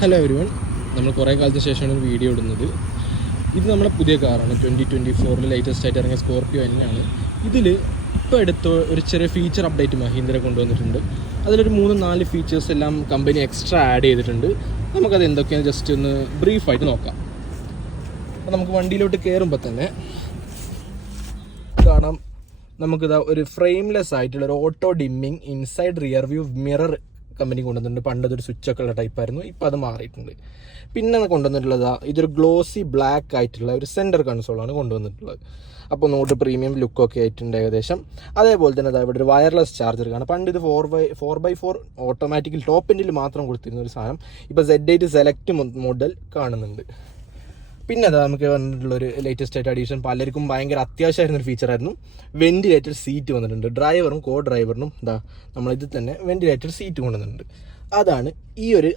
Hello everyone, നമ്മൾ കുറേ കാലത്തിന് ശേഷമാണ് ഒരു വീഡിയോ ഇടുന്നത്. ഇത് നമ്മുടെ പുതിയ കാറാണ്. 2024 ലേറ്റസ്റ്റ് ആയിട്ട് ഇറങ്ങിയ സ്കോർപിയോ തന്നെയാണ്. ഇതിൽ ഇപ്പോൾ എടുത്ത ഒരു ചെറിയ ഫീച്ചർ അപ്ഡേറ്റ് മഹീന്ദ്ര കൊണ്ടുവന്നിട്ടുണ്ട്. അതിലൊരു 3-4 ഫീച്ചേഴ്സ് എല്ലാം കമ്പനി എക്സ്ട്രാ ആഡ് ചെയ്തിട്ടുണ്ട്. നമുക്കത് എന്തൊക്കെയാണ് ജസ്റ്റ് ഒന്ന് ബ്രീഫായിട്ട് നോക്കാം. അപ്പോൾ നമുക്ക് വണ്ടിയിലോട്ട് കയറുമ്പോൾ തന്നെ കാണാം, നമുക്കിതാ ഒരു ഫ്രെയിംലെസ് ആയിട്ടുള്ള ഒരു auto dimming inside rear view mirror company കൊണ്ടുവന്നിട്ടുണ്ട്. പണ്ടതൊരു സ്വിച്ചൊക്കെ ഉള്ള ടൈപ്പായിരുന്നു, ഇപ്പോൾ അത് മാറിയിട്ടുണ്ട്. പിന്നെ കൊണ്ടുവന്നിട്ടുള്ളത് ഇതൊരു ഗ്ലോസി ബ്ലാക്ക് ആയിട്ടുള്ള ഒരു സെൻറ്റർ കൺസോളാണ് കൊണ്ടുവന്നിട്ടുള്ളത്. അപ്പോൾ നോട്ട് പ്രീമിയം ലുക്കൊക്കെ ആയിട്ടുണ്ട് ഏകദേശം. അതേപോലെ തന്നെ ഇവിടെ ഒരു വയർലെസ് ചാർജർ കാണാം. പണ്ട് ഇത് 4x4 ഓട്ടോമാറ്റിക്കൽ ടോപ്പ് എൻഡിൽ മാത്രം കൊടുത്തിരുന്ന ഒരു സാധനം ഇപ്പോൾ Z8 സെലക്ട് മോഡൽ കാണുന്നുണ്ട്. പിന്നെ അതാ നമുക്ക് വന്നിട്ടുള്ളൊരു ലേറ്റസ്റ്റ് ആയിട്ട് അഡീഷൻ, പലർക്കും ഭയങ്കര അത്യാവശ്യമായിരുന്നൊരു ഫീച്ചറായിരുന്നു. വെന്റിലേറ്റഡ് സീറ്റ് വന്നിട്ടുണ്ട്. ഡ്രൈവറും കോ ഡ്രൈവറിനും നമ്മളിതിൽ തന്നെ വെന്റിലേറ്റഡ് സീറ്റ് കൊണ്ടുവന്നിട്ടുണ്ട്. അതാണ് ഈ ഒരു